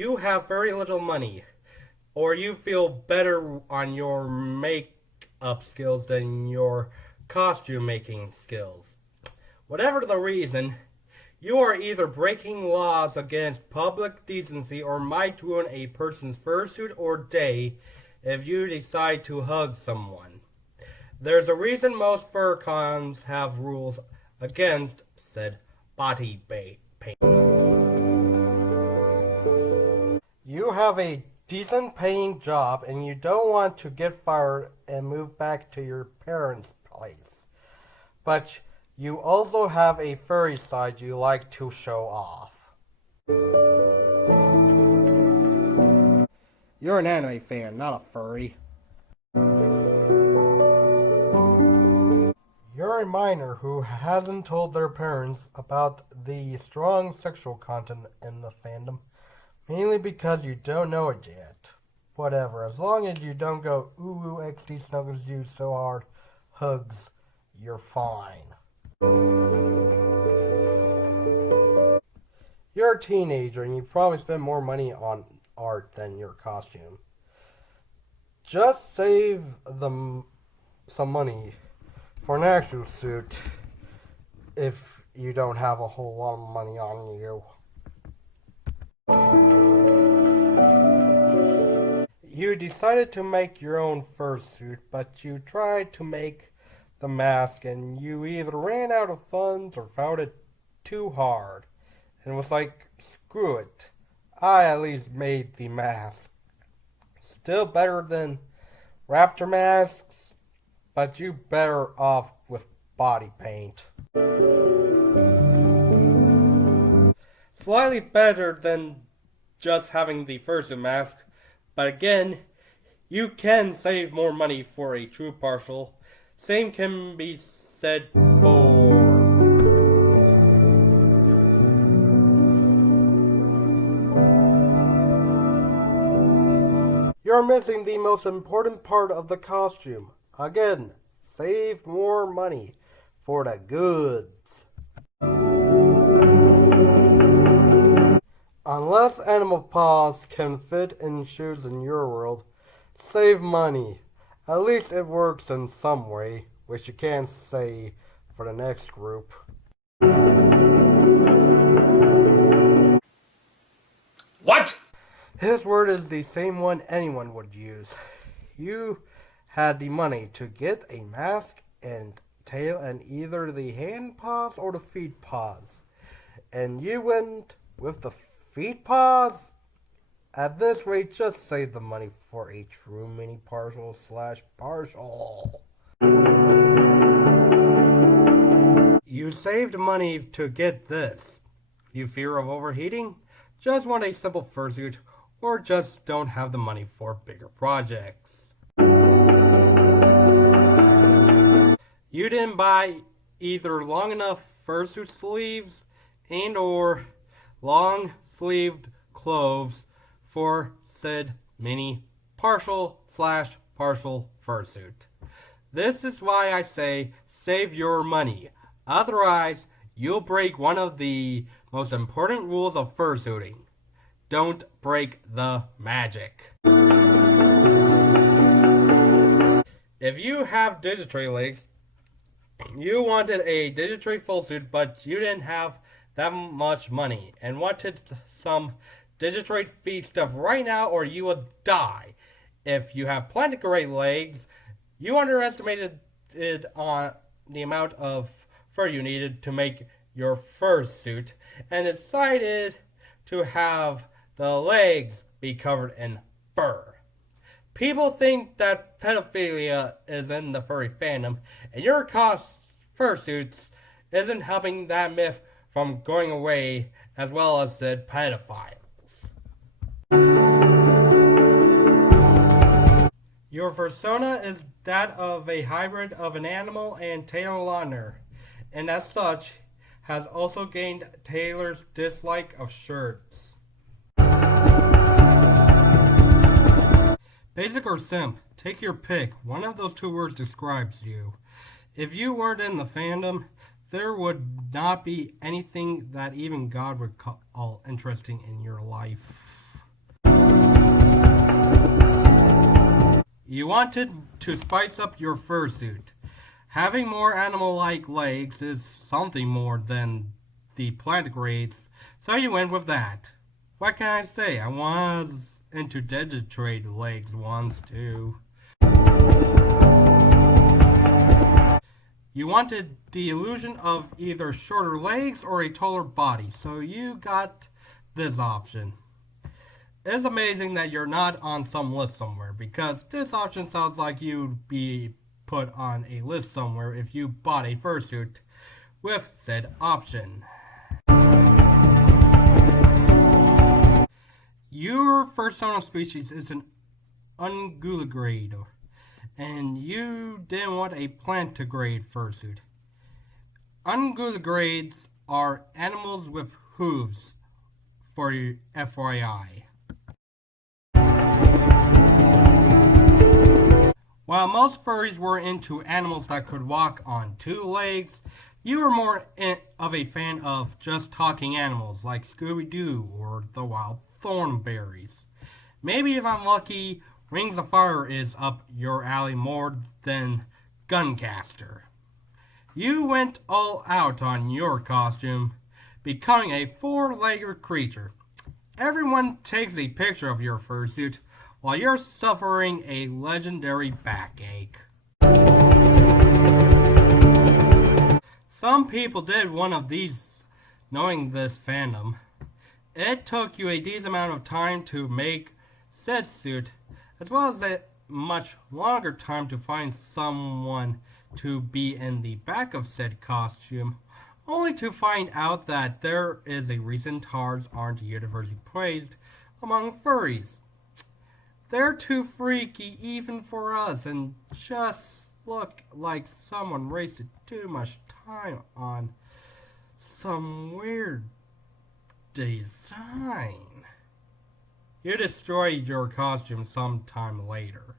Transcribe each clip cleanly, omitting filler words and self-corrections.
you have very little money, or you feel better on your makeup skills than your costume making skills. Whatever the reason, you are either breaking laws against public decency or might ruin a person's fursuit or day if you decide to hug someone. There's a reason most fur cons have rules against said body paint. You have a decent paying job and you don't want to get fired and move back to your parents' place. But you also have a furry side you like to show off. You're an anime fan, not a furry. You're a minor who hasn't told their parents about the strong sexual content in the fandom, mainly because you don't know it yet. Whatever, as long as you don't go ooh XD snuggles you so hard, hugs, you're fine. You're a teenager and you probably spend more money on art than your costume. Just save them some money for an actual suit if you don't have a whole lot of money on you. You decided to make your own fursuit, but you tried to make the mask and you either ran out of funds or found it too hard and was like, screw it, I at least made the mask. Still better than raptor masks, but you better off with body paint. Slightly better than just having the fursuit mask, but again, you can save more money for a true partial. Same can be said for... You're missing the most important part of the costume. Again, save more money for the goods. Unless animal paws can fit in shoes in your world, save money. At least it works in some way, which you can't say for the next group. What? His word is the same one anyone would use. You had the money to get a mask and tail and either the hand paws or the feet paws. And you went with the feet paws? At this rate, just save the money for a true mini partial / partial. You saved money to get this. You fear of overheating? Just want a simple fursuit, or just don't have the money for bigger projects. You didn't buy either long enough fursuit sleeves and or long sleeved clothes for said mini partial / partial fursuit. This is why I say save your money. Otherwise, you'll break one of the most important rules of fursuiting. Don't break the magic. If you have Digitrade legs, you wanted a Digitrade full suit, but you didn't have that much money and wanted some Digitrade feed stuff right now or you would die. If you have planetary legs, you underestimated on the amount of fur you needed to make your fursuit and decided to have the legs be covered in fur. People think that pedophilia is in the furry fandom, and your fursuits isn't helping that myth from going away, as well as said pedophiles. Your persona is that of a hybrid of an animal and Taylor Lautner, and as such, has also gained Taylor's dislike of shirts. Basic or simp, take your pick. One of those two words describes you. If you weren't in the fandom, there would not be anything that even God would call interesting in your life. You wanted to spice up your fursuit. Having more animal-like legs is something more than the plantigrades, so you went with that. What can I say? I was into digitrade legs once too. You wanted the illusion of either shorter legs or a taller body, so you got this option. It's amazing that you're not on some list somewhere, because this option sounds like you'd be put on a list somewhere if you bought a fursuit with said option. Your fursona species is an ungulagrade, and you didn't want a plantigrade fursuit. Ungulagrades are animals with hooves, for FYI. While most furries were into animals that could walk on two legs, you were more of a fan of just talking animals like Scooby-Doo or the wild thornberries. Maybe if I'm lucky, Rings of Fire is up your alley more than Guncaster. You went all out on your costume, becoming a four-legged creature. Everyone takes a picture of your fursuit while you're suffering a legendary backache. Some people did one of these knowing this fandom. It took you a decent amount of time to make said suit, as well as a much longer time to find someone to be in the back of said costume, only to find out that there is a reason TARs aren't universally praised among furries. They're too freaky even for us and just look like someone wasted too much time on some weird design. You destroyed your costume sometime later.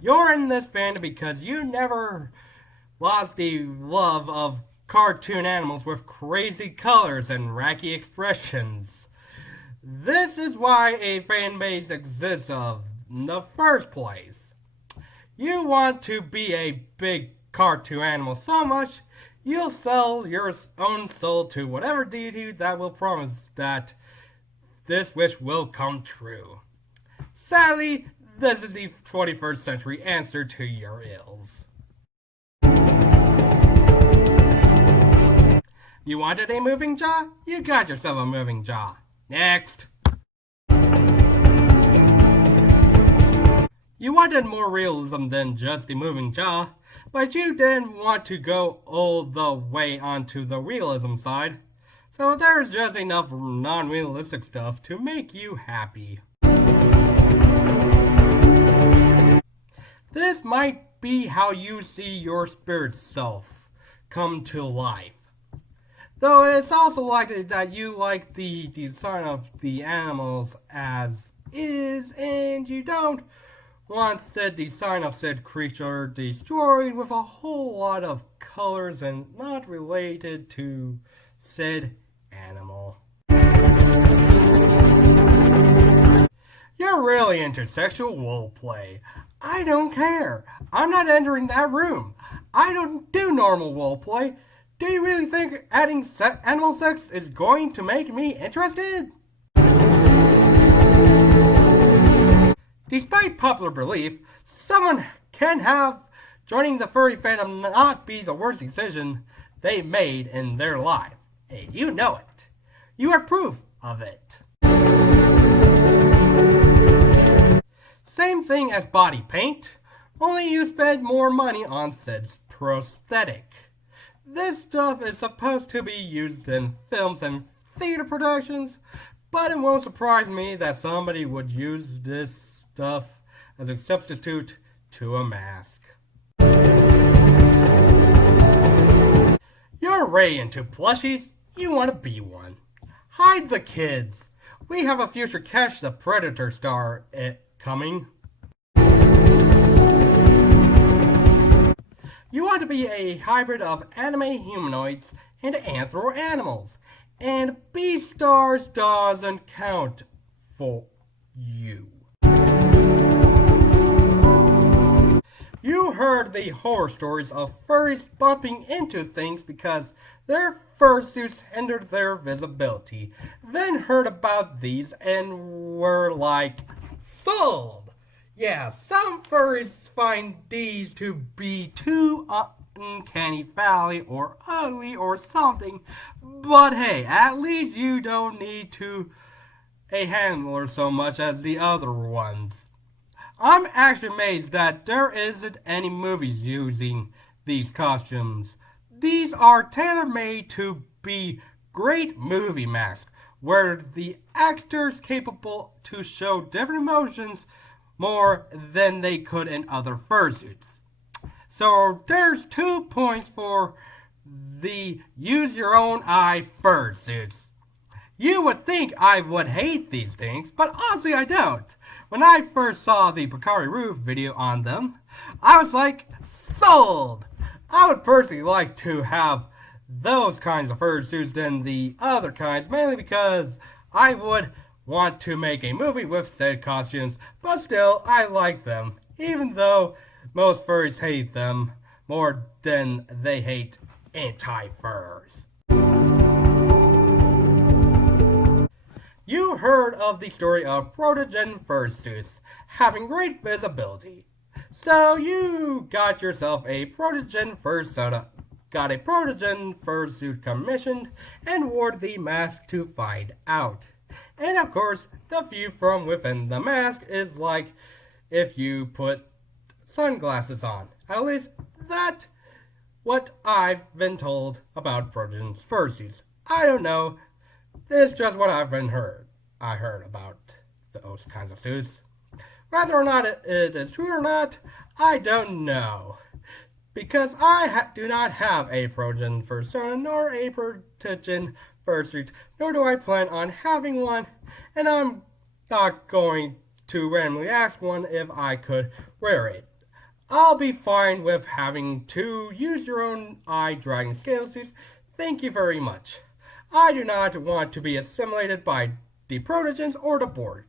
You're in this fandom because you never lost the love of cartoon animals with crazy colors and wacky expressions. This is why a fan base exists in the first place. You want to be a big cartoon animal so much, you'll sell your own soul to whatever deity that will promise that this wish will come true. Sadly, this is the 21st century answer to your ills. You wanted a moving jaw? You got yourself a moving jaw. Next. You wanted more realism than just the moving jaw, but you didn't want to go all the way onto the realism side, so there's just enough non-realistic stuff to make you happy. This might be how you see your spirit self come to life. Though it's also likely that you like the design of the animals as is, and you don't want said design of said creature destroyed with a whole lot of colors and not related to said animal. You're really into sexual roleplay. I don't care. I'm not entering that room. I don't do normal roleplay. Do you really think adding animal sex is going to make me interested? Despite popular belief, someone can have joining the furry fandom not be the worst decision they made in their life. And you know it. You are proof of it. Same thing as body paint, only you spend more money on said prosthetic. This stuff is supposed to be used in films and theater productions, but it won't surprise me that somebody would use this stuff as a substitute to a mask. You're way into plushies. You want to be one. Hide the kids. We have a future Catch the Predator star coming. You want to be a hybrid of anime humanoids and anthro animals. And Beastars doesn't count for you. You heard the horror stories of furries bumping into things because their fursuits hindered their visibility. Then heard about these and were like, sold! Yeah, some furries find these to be too uncanny valley or ugly or something, but hey, at least you don't need to a handler so much as the other ones. I'm actually amazed that there isn't any movies using these costumes. These are tailor-made to be great movie masks, where the actors capable to show different emotions more than they could in other fursuits. So there's 2 points for the use your own eye fursuits. You would think I would hate these things, but honestly I don't. When I first saw the Picari Roof video on them, I was like, sold! I would personally like to have those kinds of fursuits than the other kinds, mainly because I would want to make a movie with said costumes, but still, I like them, even though most furries hate them more than they hate anti-furs. You heard of the story of protogen fursuits having great visibility. So you got yourself a protogen fursuit, got a protogen fursuit commissioned, and wore the mask to find out. And of course, the view from within the mask is like if you put sunglasses on. At least that's what I've been told about protogen fursuits. I don't know. This is just what I've been heard. I heard about those kinds of suits. Whether or not it is true or not, I don't know. Because I do not have a protogen fursuit nor a protogen fursuit, nor do I plan on having one, and I'm not going to randomly ask one if I could wear it. I'll be fine with having to use your own eye dragon scale suits. Thank you very much. I do not want to be assimilated by the protogens or the board.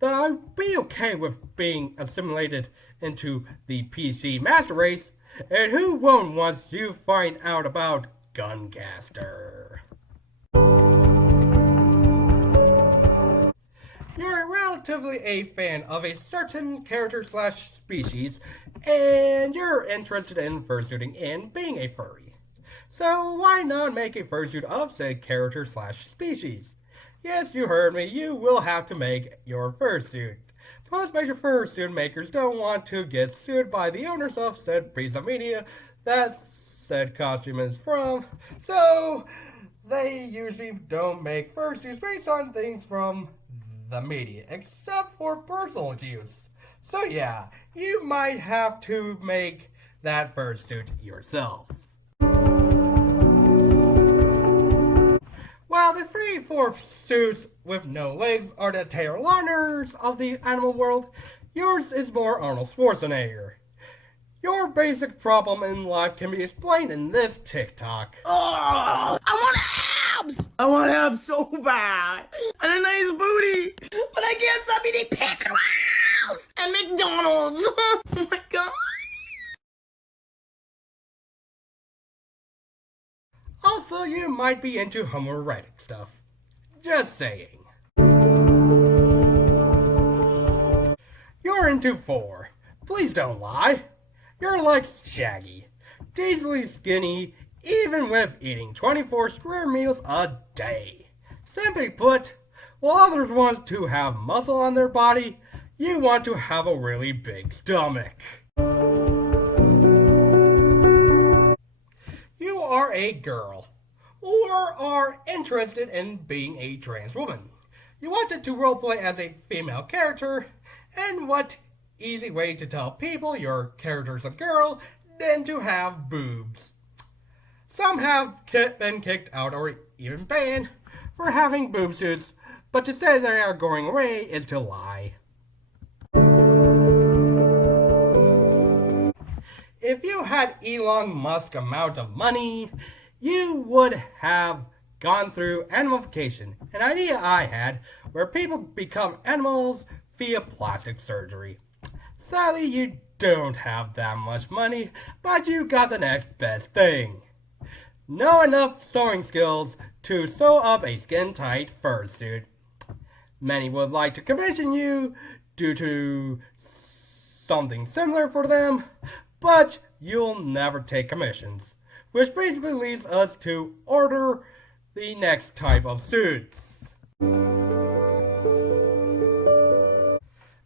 Though I'd be okay with being assimilated into the PC master race, and who won't once you find out about Guncaster? You're relatively a fan of a certain character slash species, and you're interested in fursuiting and being a furry. So why not make a fursuit of said character slash species? Yes, you heard me, you will have to make your fursuit. Most major fursuit makers don't want to get sued by the owners of said piece of media that said costume is from, so they usually don't make fursuits based on things from the media, except for personal use. So yeah, you might have to make that fursuit yourself. While the 3/4 suits with no legs are the tail liners of the animal world, yours is more Arnold Schwarzenegger. Your basic problem in life can be explained in this TikTok. Oh, I want abs! I want abs so bad! And a nice booty! But I can't stop eating pizza rolls and McDonald's! Oh my god! Also, you might be into homoerotic stuff. Just saying. You're into 4. Please don't lie. You're like Shaggy. Easily skinny, even with eating 24 square meals a day. Simply put, while others want to have muscle on their body, you want to have a really big stomach. You are a girl, or are interested in being a trans woman. You wanted to roleplay as a female character, and what easy way to tell people your character's a girl than to have boobs. Some have been kicked out or even banned for having boob suits, but to say they are going away is to lie. If you had Elon Musk amount of money, you would have gone through animalification, an idea I had where people become animals via plastic surgery. Sadly, you don't have that much money, but you got the next best thing. No enough sewing skills to sew up a skin-tight fursuit. Many would like to commission you due to something similar for them, but you'll never take commissions. Which basically leads us to order the next type of suits.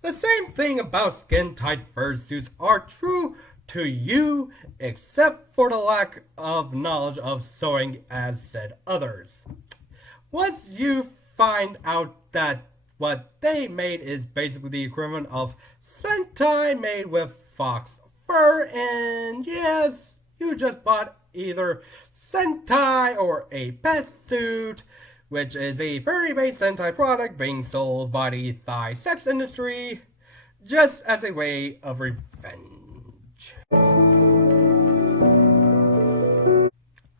The same thing about skin-tight fursuits are true to you, except for the lack of knowledge of sewing as said others. Once you find out that what they made is basically the equivalent of Sentai made with fox fur, and yes, you just bought either Sentai or a pet suit, which is a furry-based Sentai product being sold by the thigh sex industry, just as a way of revenge.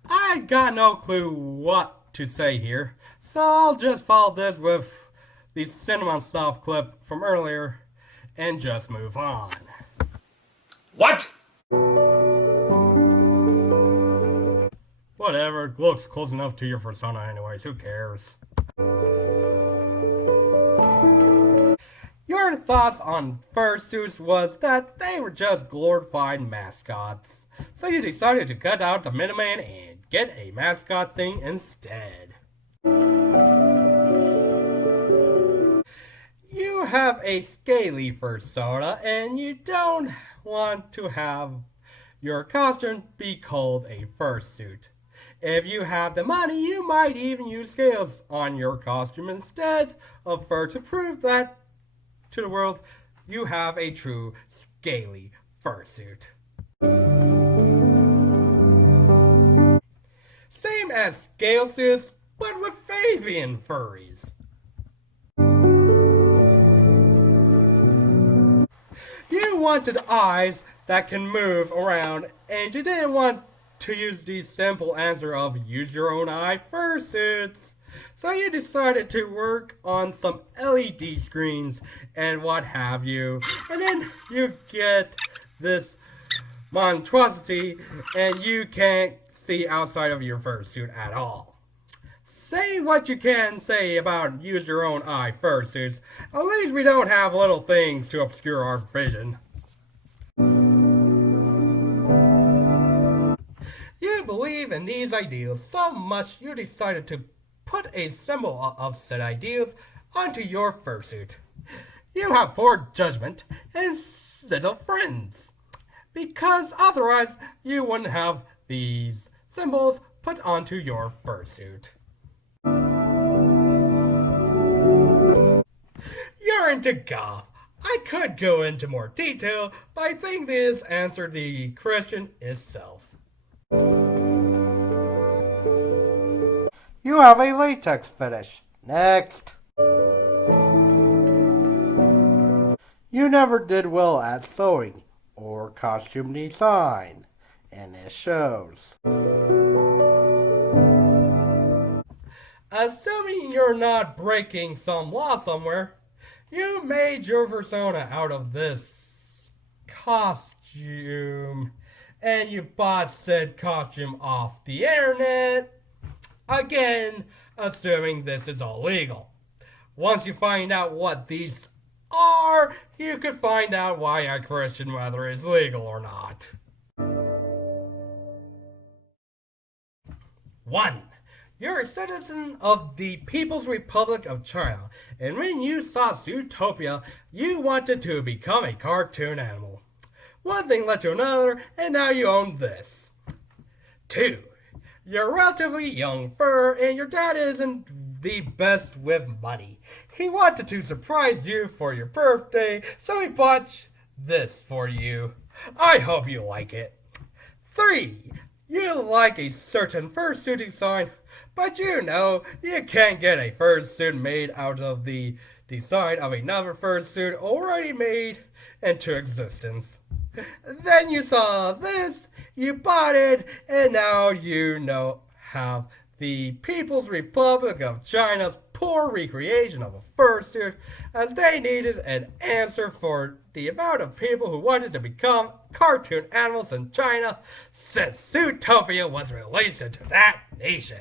I got no clue what to say here, so I'll just follow this with the Cinnamon Stop clip from earlier and just move on. What? Whatever, it looks close enough to your persona anyways, who cares? Your thoughts on fursuits was that they were just glorified mascots. So you decided to cut out the middleman and get a mascot thing instead. You have a scaly persona and you don't want to have your costume be called a fursuit. If you have the money, you might even use scales on your costume instead of fur to prove that to the world you have a true scaly fursuit. Same as scale suits, but with avian furries. You wanted eyes that can move around, and you didn't want to use the simple answer of use your own eye fursuits. So you decided to work on some LED screens and what have you. And then you get this monstrosity and you can't see outside of your fursuit at all. Say what you can say about use your own eye fursuits. At least we don't have little things to obscure our vision. You believe in these ideals so much you decided to put a symbol of said ideals onto your fursuit. You have poor judgment and little friends, because otherwise you wouldn't have these symbols put onto your fursuit. You're into goth. I could go into more detail, but I think this answered the question itself. You have a latex fetish. Next. You never did well at sewing or costume design, and it shows. Assuming you're not breaking some law somewhere, you made your persona out of this costume, and you bought said costume off the internet. Again, assuming this is all legal. Once you find out what these are, you could find out why I question whether it's legal or not. 1. You're a citizen of the People's Republic of China, and when you saw Zootopia, you wanted to become a cartoon animal. One thing led to another, and now you own this. 2. You're relatively young fur, and your dad isn't the best with money. He wanted to surprise you for your birthday, so he bought this for you. I hope you like it. 3. You like a certain fursuit design, but you know you can't get a fursuit made out of the design of another fursuit already made into existence. Then you saw this, you bought it, and now you know have the People's Republic of China's poor recreation of a fursuit, as they needed an answer for the amount of people who wanted to become cartoon animals in China since Zootopia was released into that nation.